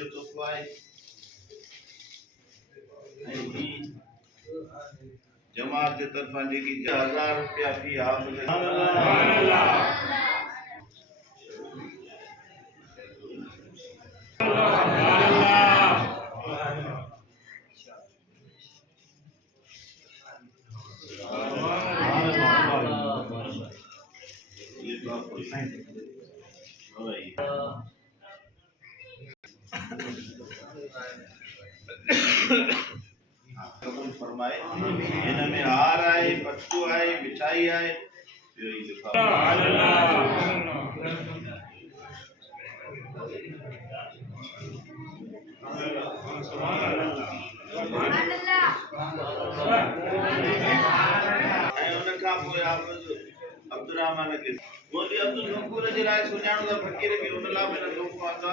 जो तोहफ़ो आहे ऐं ॿी जमात जे तरफ़ां जेकी 1000 रुपया फी हाफ़िज़ कबूल फरमाए इन में हार आहे पट्टू आहे मिठाई आहे इहो ई लिखा ऐं उन खां पोइ हाफ़िज़ अब्दुर्रहमान के मोदी अब्दुल गफूर जे लाइ सुञाणो त फ़कीर खे उन लाइ मेरा दोस्त आता